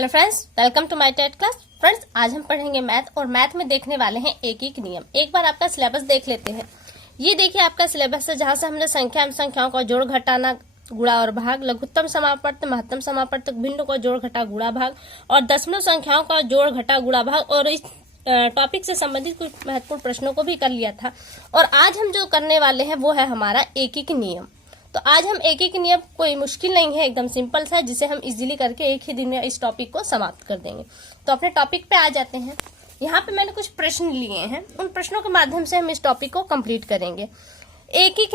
Hello friends, welcome to my TET class. Friends, आज हम पढ़ेंगे मैथ और मैथ में देखने वाले हैं एक एक नियम। एक बार आपका सिलेबस देख लेते हैं। ये देखिए आपका सिलेबस है, जहां से हमने संख्याओं का जोड़ घटाना, गुणा और भाग, लघुत्तम समापवर्त, महत्तम समापवर्तक, भिन्न को जोड़ घटा गुणा भाग और दशमलव संख्याओं का जोड़ घटा गुणा भाग और इस टॉपिक से संबंधित कुछ महत्वपूर्ण प्रश्नों को भी कर लिया था। और आज हम जो करने वाले हैं वो है हमारा एक एक नियम। तो आज हम एक एक नियम, कोई मुश्किल नहीं है, एकदम सिंपल सा है, जिसे हम इजीली करके एक ही दिन में इस टॉपिक को समाप्त कर देंगे। तो अपने टॉपिक पे आ जाते हैं। यहाँ पे मैंने कुछ प्रश्न लिए हैं, उन प्रश्नों के माध्यम से हम इस टॉपिक को कंप्लीट करेंगे। एक एक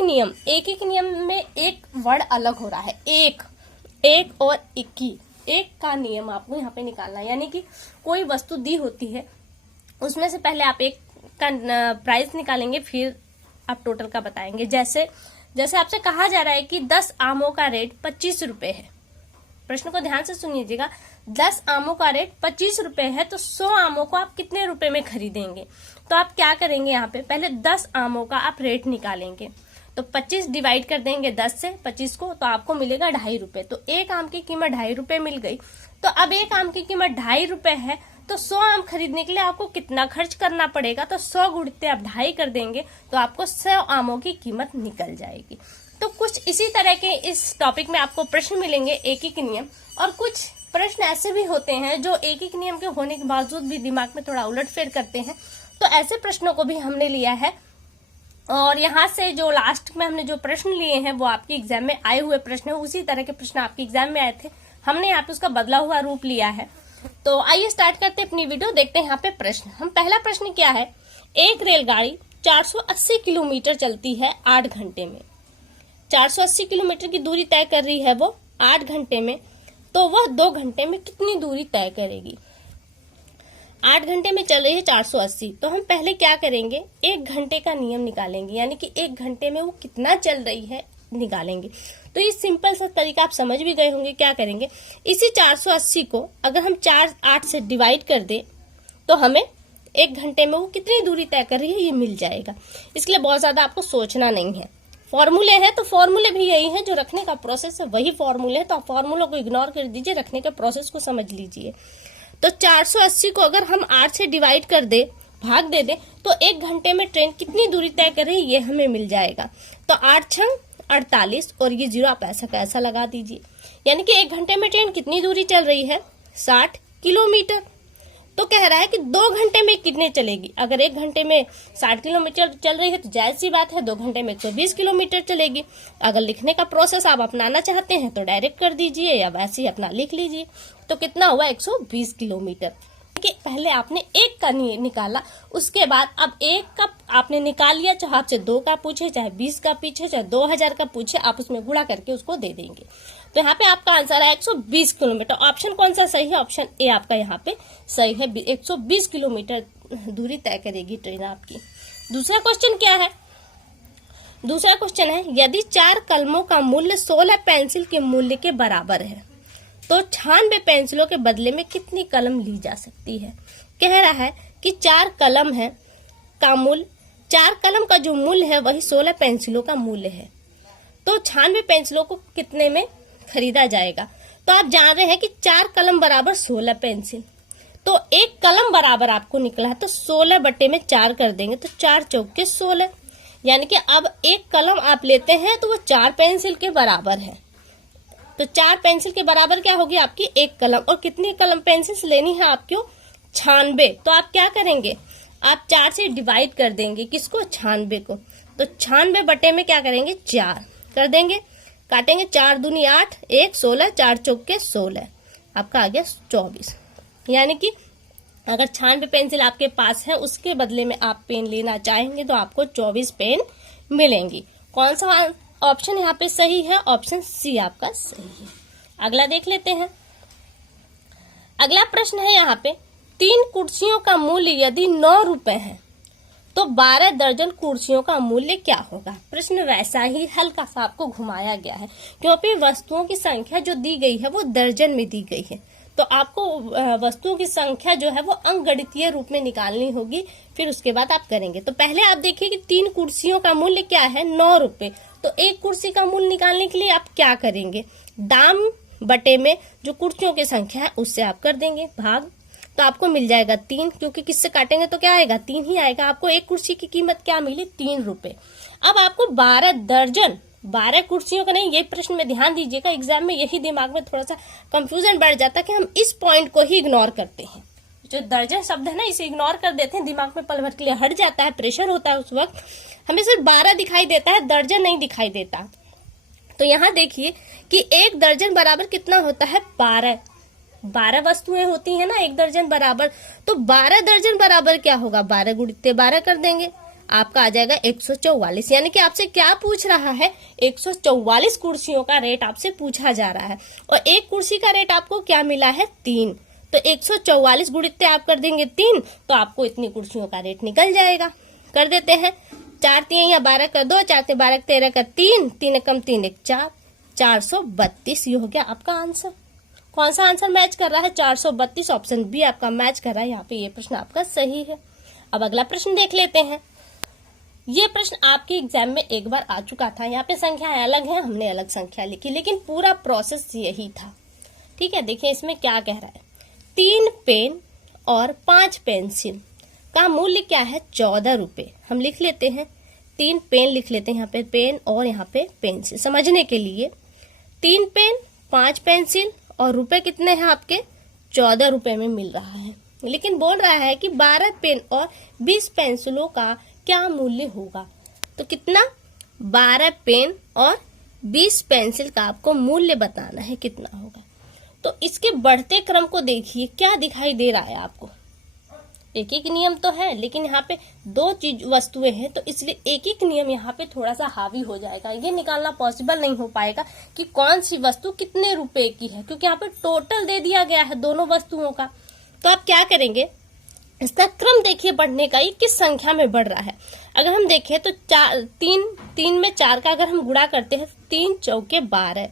नियम में एक वर्ड अलग हो रहा है, एक और इक्की। एक का नियम आपको यहाँ पे निकालना है, यानी कि कोई वस्तु दी होती है, उसमें से पहले आप एक का प्राइस निकालेंगे, फिर आप टोटल का बताएंगे। जैसे आपसे कहा जा रहा है कि 10 आमों का रेट 25 रुपए है। प्रश्न को ध्यान से सुनिएगा। 10 आमों का रेट 25 रुपए है, तो 100 आमों को आप कितने रुपए में खरीदेंगे? तो आप क्या करेंगे, यहाँ पे पहले 10 आमों का आप रेट निकालेंगे। तो 25 डिवाइड कर देंगे 10 से 25 को, तो आपको मिलेगा 2.5 रुपए। तो एक आम की कीमत 2.5 रुपए मिल गई। तो अब एक आम की कीमत 2.5 रुपए है, तो 100 आम खरीदने के लिए आपको कितना खर्च करना पड़ेगा? तो 100 गुणित आप 2.5 कर देंगे, तो आपको 100 आमों की कीमत निकल जाएगी। तो कुछ इसी तरह के इस टॉपिक में आपको प्रश्न मिलेंगे, एक एक नियम। और कुछ प्रश्न ऐसे भी होते हैं जो एक एक नियम के होने के बावजूद भी दिमाग में थोड़ा उलटफेर करते हैं। तो ऐसे प्रश्नों को भी हमने लिया है। और यहाँ से जो लास्ट में हमने जो प्रश्न लिए हैं वो आपके एग्जाम में आए हुए प्रश्न है, उसी तरह के प्रश्न आपके एग्जाम में आए थे। हमने यहाँ पे उसका बदला हुआ रूप लिया है। तो आइए स्टार्ट करते हैं अपनी वीडियो। देखते हैं यहाँ पे प्रश्न। हम पहला प्रश्न क्या है, एक रेलगाड़ी 480 किलोमीटर चलती है 8 घंटे में। 480 किलोमीटर की दूरी तय कर रही है वो 8 घंटे में, तो वह 2 घंटे में कितनी दूरी तय करेगी? 8 घंटे में चल रही है 480, तो हम पहले क्या करेंगे, 1 घंटे का नियम निकालेंगे, यानी कि 1 घंटे में वो कितना चल रही है निकालेंगे। तो ये सिंपल सा तरीका आप समझ भी गए होंगे। क्या करेंगे, इसी 480 को अगर हम 8 से डिवाइड कर दें तो हमें 1 घंटे में वो कितनी दूरी तय कर रही है ये मिल जाएगा। इसके लिए बहुत ज्यादा आपको सोचना नहीं है। फॉर्मूले हैं तो फॉर्मूले भी यही है, जो रखने का प्रोसेस है वही फॉर्मूले है। तो आप फॉर्मूलों को इग्नोर कर दीजिए, रखने के प्रोसेस को समझ लीजिए। तो 480 को अगर हम 8 से डिवाइड कर दे, भाग दे दे, तो 1 घंटे में ट्रेन कितनी दूरी तय कर रही है ये हमें मिल जाएगा। तो 8 छंग 48 और ये 0 आप ऐसा कैसा लगा दीजिए, यानी कि 1 घंटे में ट्रेन कितनी दूरी चल रही है, 60 किलोमीटर। तो कह रहा है कि 2 घंटे में कितने चलेगी। अगर 1 घंटे में 60 किलोमीटर चल रही है तो जायज सी बात है 2 घंटे में 120 किलोमीटर चलेगी। अगर लिखने का प्रोसेस आप अपनाना चाहते हैं तो डायरेक्ट कर दीजिए, या वैसे ही अपना लिख लीजिए। तो कितना हुआ, 120 किलोमीटर। कि पहले आपने 1 का निकाला, उसके बाद अब 1 का आपने निकाल लिया, चाहे आपसे 2 का पूछे, चाहे 20 का पूछे, चाहे 2000 का पूछे, आप उसमें गुणा करके उसको दे देंगे। तो यहाँ पे आपका आंसर है 120 किलोमीटर। ऑप्शन कौन सा सही है? ऑप्शन ए आपका यहाँ पे सही है। 120 किलोमीटर दूरी तय करेगी ट्रेन आपकी। दूसरा क्वेश्चन क्या है? दूसरा क्वेश्चन है, यदि 4 कलमों का मूल्य 16 पेंसिल के मूल्य के बराबर है तो 96 पेंसिलों के बदले में कितनी कलम ली जा सकती है? कह रहा है कि 4 कलम है का मूल्य, 4 कलम का जो मूल्य है वही 16 पेंसिलों का मूल्य है। तो 96 पेंसिलों को कितने में खरीदा जाएगा? तो आप जान रहे हैं कि 4 कलम बराबर 16 पेंसिल, तो 1 कलम बराबर आपको निकला है, तो 16 बटे में 4 कर देंगे, तो 4 चौके 16, यानी कि अब 1 कलम आप लेते हैं तो वो 4 पेंसिल के बराबर है। तो 4 पेंसिल के बराबर क्या होगी आपकी 1 कलम। और कितनी कलम पेंसिल लेनी है आपको? 96। तो आप क्या करेंगे, आप 4 से डिवाइड कर देंगे, किसको? 96 को। तो 96 बटे में क्या करेंगे, 4 कर देंगे, काटेंगे, 4 दूनी 8, 1 16, 4 चौके 16, आपका आ गया 24। यानी कि अगर 96 पेंसिल आपके पास है, उसके बदले में आप पेन लेना चाहेंगे तो आपको 24 पेन मिलेंगी। कौन सा ऑप्शन यहाँ पे सही है? ऑप्शन सी आपका सही है। अगला देख लेते हैं। अगला प्रश्न है यहाँ पे, 3 कुर्सियों का मूल्य यदि 9 रुपए है तो 12 दर्जन कुर्सियों का मूल्य क्या होगा? प्रश्न वैसा ही हल्का सा आपको घुमाया गया है, क्योंकि वस्तुओं की संख्या जो दी गई है वो दर्जन में दी गई है। तो आपको वस्तुओं की संख्या जो है वो अंकगणितीय रूप में निकालनी होगी, फिर उसके बाद आप करेंगे। तो पहले आप देखिए कि 3 कुर्सियों का मूल्य क्या है, 9 रुपए। तो 1 कुर्सी का मूल्य निकालने के लिए आप क्या करेंगे, दाम बटे में जो कुर्सियों की संख्या है उससे आप कर देंगे भाग, तो आपको मिल जाएगा 3, क्योंकि किससे काटेंगे तो क्या आएगा 3 ही आएगा। आपको एक कुर्सी की कीमत क्या मिली 3 रुपए। अब आपको 12 दर्जन 12 कुर्सियों का नहीं, ये प्रश्न में ध्यान दीजिएगा, एग्जाम में यही दिमाग में थोड़ा सा कंफ्यूजन बढ़ जाता है कि हम इस पॉइंट को ही इग्नोर करते हैं, जो दर्जन शब्द है ना इसे इग्नोर कर देते हैं, दिमाग में पल भर के लिए हट जाता है, प्रेशर होता है उस वक्त, हमें सिर्फ 12 दिखाई देता है, दर्जन नहीं दिखाई देता। तो यहाँ देखिए कि एक दर्जन बराबर कितना होता है 12 वस्तुएं होती है ना एक दर्जन बराबर, तो 12 दर्जन बराबर क्या होगा 12 गुणित 12 कर देंगे, आपका आ जाएगा 144। यानी कि आपसे क्या पूछ रहा है 144 कुर्सियों का रेट आपसे पूछा जा रहा है, और एक कुर्सी का रेट आपको क्या मिला है 3, तो 144 गुणित आप कर देंगे 3, तो आपको इतनी कुर्सियों का रेट निकल जाएगा। कर देते हैं 4 3 या 12 कर 2, 4 3 12 13 का 3, 3 कम 3 1 4, 432 ये हो गया आपका आंसर। कौन सा आंसर मैच कर रहा है 432, ऑप्शन बी आपका मैच कर रहा है। यहाँ पे ये प्रश्न आपका सही है। अब अगला प्रश्न देख लेते हैं। ये प्रश्न आपके एग्जाम में एक बार आ चुका था, यहाँ पे संख्याएं अलग हैं, हमने अलग संख्या लिखी, लेकिन पूरा प्रोसेस यही था। ठीक है, देखिए इसमें क्या कह रहा है, 3 पेन और 5 पेंसिल का मूल्य क्या है 14 रुपए। हम लिख लेते हैं 3 पेन लिख लेते हैं, यहाँ पे पेन और यहाँ पे पेंसिल समझने के लिए। 3 पेन 5 पेंसिल और रुपए कितने हैं आपके 14 रुपए में मिल रहा है, लेकिन बोल रहा है कि 12 पेन और 20 पेंसिलों का क्या मूल्य होगा। तो कितना 12 पेन और 20 पेंसिल का आपको मूल्य बताना है कितना होगा। तो इसके बढ़ते क्रम को देखिए क्या दिखाई दे रहा है आपको, एक एक नियम तो है लेकिन यहाँ पे 2 चीज वस्तुएं हैं, तो इसलिए एक एक नियम यहाँ पे थोड़ा सा हावी हो जाएगा। ये निकालना पॉसिबल नहीं हो पाएगा कि कौन सी वस्तु कितने रुपए की है, क्योंकि यहाँ पे टोटल दे दिया गया है दोनों वस्तुओं का। तो आप क्या करेंगे, इसका क्रम देखिए बढ़ने का, ये किस संख्या में बढ़ रहा है। अगर हम देखें तो 3 में 4 का अगर हम गुणा करते हैं 3 चौके 12,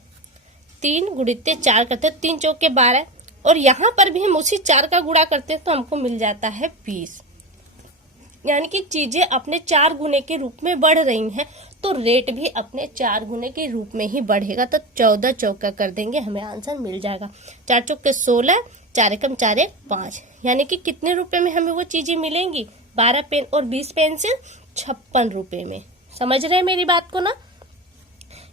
3 गुणित 4 करते हैं 3 चौके 12, और यहाँ पर भी हम उसी 4 का गुणा करते हैं तो हमको मिल जाता है 20। यानी कि चीजें अपने 4 गुने के रूप में बढ़ रही हैं, तो रेट भी अपने 4 गुने के रूप में ही बढ़ेगा। तो 14 चौका कर देंगे, हमें आंसर मिल जाएगा। 4 चौके 16, 4 एकम 4 5, यानी कि कितने रुपए में हमें वो चीजें मिलेंगी 12 पेन और 20 पेंसिल 56 रुपए में। समझ रहे हैं मेरी बात को ना।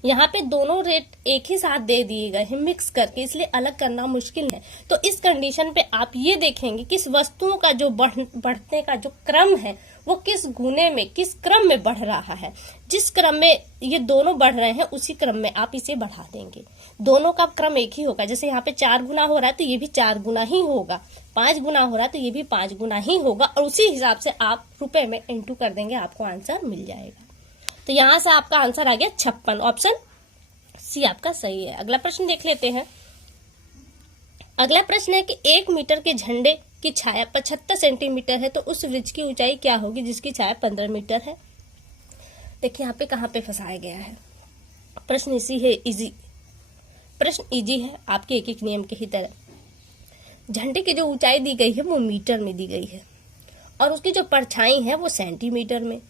यहाँ पे दोनों रेट एक ही साथ दे दिए गए हैं मिक्स करके, इसलिए अलग करना मुश्किल है। तो इस कंडीशन पे आप ये देखेंगे कि इस वस्तुओं का जो बढ़ने का जो क्रम है वो किस गुने में किस क्रम में बढ़ रहा है। जिस क्रम में ये दोनों बढ़ रहे हैं उसी क्रम में आप इसे बढ़ा देंगे। दोनों का क्रम एक ही होगा, जैसे यहाँ पे 4 गुना हो रहा है तो ये भी 4 गुना ही होगा, 5 गुना हो रहा है तो ये भी 5 गुना ही होगा, और उसी हिसाब से आप रुपए में इंटू कर देंगे, आपको आंसर मिल जाएगा। तो यहाँ से आपका आंसर आ गया 56, ऑप्शन सी आपका सही है। अगला प्रश्न देख लेते हैं। अगला प्रश्न है कि 1 मीटर के झंडे की छाया 75 सेंटीमीटर है, तो उस वृक्ष की ऊंचाई क्या होगी जिसकी छाया 15 मीटर है। देखिए यहाँ पे कहाँ पे फंसाया गया है, प्रश्न इसी है इजी, प्रश्न इजी है आपके एक एक नियम के ही तरह। झंडे की जो ऊंचाई दी गई है वो मीटर में दी गई है, और उसकी जो परछाई है वो सेंटीमीटर में,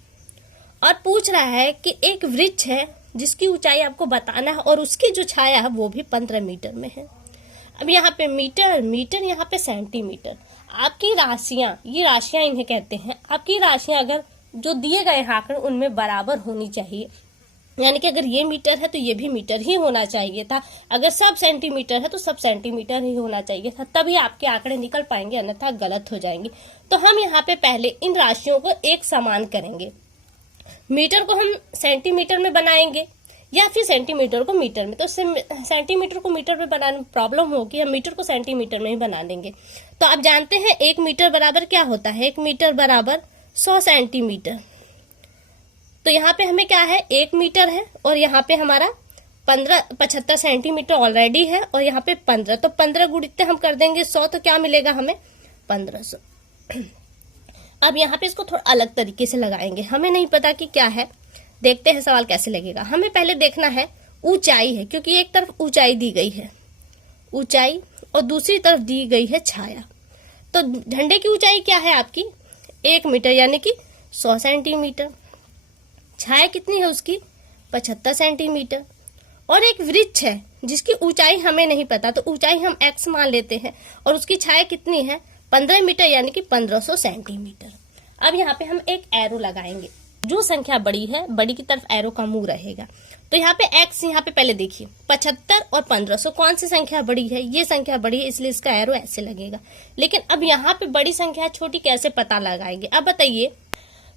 और पूछ रहा है कि एक वृक्ष है जिसकी ऊंचाई आपको बताना है और उसकी जो छाया है वो भी 15 मीटर में है। अब यहाँ पे मीटर यहाँ पे सेंटीमीटर। आपकी राशियां, ये राशियां इन्हें कहते हैं, आपकी राशियां अगर जो दिए गए आंकड़े उनमें बराबर होनी चाहिए, यानी कि अगर ये मीटर है तो ये भी मीटर ही होना चाहिए था, अगर सब सेंटीमीटर है तो सब सेंटीमीटर ही होना चाहिए था, तभी आपके आंकड़े निकल पाएंगे, अन्यथा गलत हो जाएंगे। तो हम यहाँ पे पहले इन राशियों को एक समान करेंगे, मीटर को हम सेंटीमीटर में बनाएंगे या फिर सेंटीमीटर को मीटर में। तो सेंटीमीटर को मीटर में बनाने में प्रॉब्लम होगी, हम मीटर को सेंटीमीटर में ही बना देंगे। तो आप जानते हैं 1 मीटर बराबर क्या होता है, 1 मीटर बराबर 100 सेंटीमीटर। तो यहाँ पे हमें क्या है 1 मीटर है, और यहाँ पे हमारा 75 सेंटीमीटर ऑलरेडी है, और यहाँ पे 15, तो 15 गुणित हम कर देंगे 100, तो क्या मिलेगा हमें 1500। अब यहाँ पे इसको थोड़ा अलग तरीके से लगाएंगे, हमें नहीं पता कि क्या है, देखते हैं सवाल कैसे लगेगा। हमें पहले देखना है ऊंचाई है, क्योंकि एक तरफ ऊंचाई दी गई है ऊंचाई, और दूसरी तरफ दी गई है छाया। तो झंडे की ऊंचाई क्या है आपकी 1 मीटर यानी कि 100 सेंटीमीटर, छाया कितनी है उसकी 75 सेंटीमीटर, और एक वृक्ष है जिसकी ऊंचाई हमें नहीं पता, तो ऊंचाई हम x मान लेते हैं और उसकी छाया कितनी है 15 मीटर यानी कि 1500 सेंटीमीटर। अब यहाँ पे हम एक एरो लगाएंगे, जो संख्या बड़ी है बड़ी की तरफ एरो का मुंह रहेगा। तो यहाँ पे x, यहाँ पे पहले देखिए 75 और 1500 कौन सी संख्या बड़ी है, ये संख्या बड़ी है इसलिए इसका एरो ऐसे लगेगा। लेकिन अब यहाँ पे बड़ी संख्या छोटी कैसे पता लगाएंगे, अब बताइए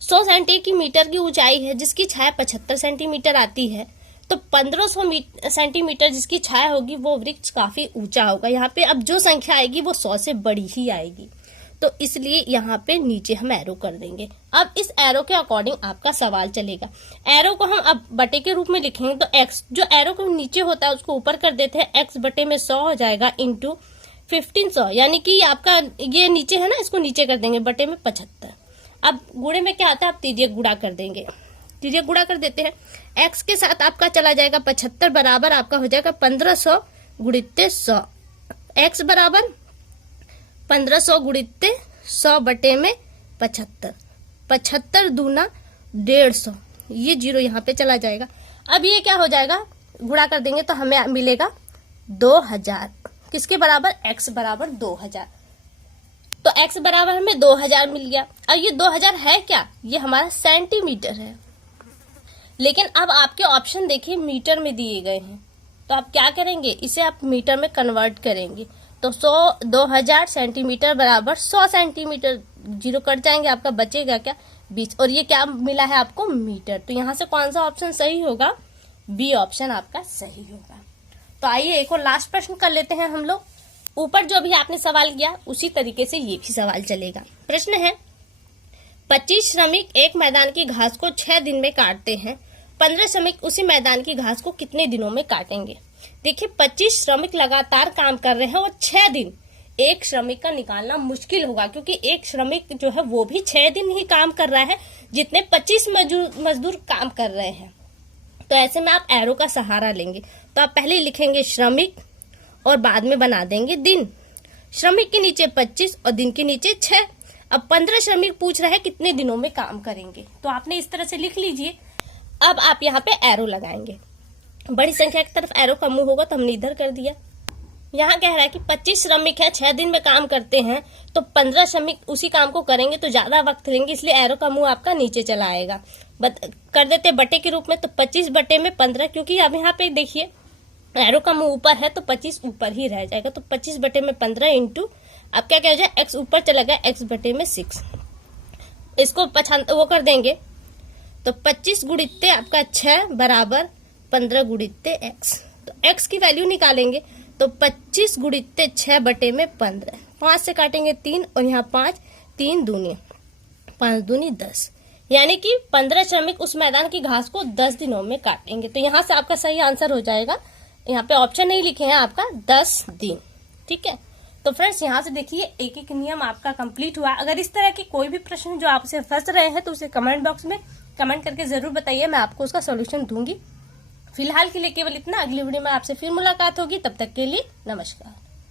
100 सेंटीमीटर की ऊंचाई है जिसकी छाया 75 सेंटीमीटर आती है, तो 1500 सेंटीमीटर जिसकी छाया होगी वो वृक्ष काफी ऊंचा होगा। यहाँ पे अब जो संख्या आएगी वो 100 से बड़ी ही आएगी, तो इसलिए यहाँ पे नीचे हम एरो कर देंगे। अब इस एरो के अकॉर्डिंग आपका सवाल चलेगा। एरो को हम अब बटे के रूप में लिखेंगे, तो x जो एरो को नीचे होता है उसको ऊपर कर देते हैं, x बटे में 100 हो जाएगा इंटू 1500, यानी कि आपका ये नीचे है ना, इसको नीचे कर देंगे बटे में 75। अब गुणे में क्या आता है, आप तिर्यक गुणा कर देंगे, तिर्यक गुणा कर देते हैं। x के साथ आपका चला जाएगा 75 बराबर आपका हो जाएगा 1500 गुणित्ते 100, x बराबर 1500 गुणित्ते 100 बटे में 75, 75 दूना 150, ये जीरो यहाँ पे चला जाएगा। अब ये क्या हो जाएगा, गुणा कर देंगे तो हमें मिलेगा 2000, किसके बराबर, x बराबर 2000। तो x बराबर हमें 2000 मिल गया। अब ये 2000 है क्या, ये हमारा सेंटीमीटर है, लेकिन अब आपके ऑप्शन देखिए मीटर में दिए गए हैं, तो आप क्या करेंगे, इसे आप मीटर में कन्वर्ट करेंगे। तो 2000 सेंटीमीटर बराबर 100 सेंटीमीटर, जीरो कट जाएंगे, आपका बचेगा क्या 20, और ये क्या मिला है आपको, मीटर। तो यहाँ से कौन सा ऑप्शन सही होगा, बी ऑप्शन आपका सही होगा। तो आइए एक और लास्ट प्रश्न कर लेते हैं हम लोग। ऊपर जो भी आपने सवाल किया उसी तरीके से ये भी सवाल चलेगा। प्रश्न है 25 श्रमिक एक मैदान की घास को 6 दिन में काटते हैं, 15 श्रमिक उसी मैदान की घास को कितने दिनों में काटेंगे। देखिए 25 श्रमिक लगातार काम कर रहे हैं और 6 दिन, एक श्रमिक का निकालना मुश्किल होगा क्योंकि एक श्रमिक जो है वो भी 6 दिन ही काम कर रहा है जितने 25 मजदूर काम कर रहे हैं। तो ऐसे में आप एरो का सहारा लेंगे, तो आप पहले लिखेंगे श्रमिक और बाद में बना देंगे दिन। श्रमिक के नीचे 25 और दिन के नीचे 6। अब 15 श्रमिक पूछ रहा है कितने दिनों में काम करेंगे, तो आपने इस तरह से लिख लीजिए। अब आप यहाँ पे एरो लगाएंगे, बड़ी संख्या की तरफ एरो का मुंह होगा तो हमने इधर कर दिया। यहाँ कह रहा है कि 25 श्रमिक है 6 दिन में काम करते हैं, तो 15 श्रमिक उसी काम को करेंगे तो ज्यादा वक्त लेंगे, इसलिए एरो का मुंह आपका नीचे चला आएगा। कर देते बटे के रूप में, तो 25 बटे में 15, क्योंकि अब यहाँ पे देखिए एरो का मुंह ऊपर है तो 25 ऊपर ही रह जाएगा, तो 25 बटे में 15 इंटू अब क्या हो जाए, x ऊपर चला गया, x बटे में 6, इसको वो कर देंगे तो 25 गुणित्ते आपका 6 बराबर 15 गुणित्ते x। तो x की वैल्यू निकालेंगे तो 25 गुणित्ते 6 बटे में 15, 5 से काटेंगे 3 और यहाँ 5, 3 दूनी 5 दूनी 10, यानी कि 15 श्रमिक उस मैदान की घास को 10 दिनों में काटेंगे। तो यहाँ से आपका सही आंसर हो जाएगा, यहाँ पे ऑप्शन नहीं लिखे हैं आपका 10 दिन। ठीक है, तो फ्रेंड्स यहाँ से देखिए एक एक नियम आपका कंप्लीट हुआ। अगर इस तरह के कोई भी प्रश्न जो आपसे फंस रहे हैं तो उसे कमेंट बॉक्स में कमेंट करके जरूर बताइए, मैं आपको उसका सॉल्यूशन दूंगी। फिलहाल के लिए केवल इतना, अगली वीडियो में आपसे फिर मुलाकात होगी, तब तक के लिए नमस्कार।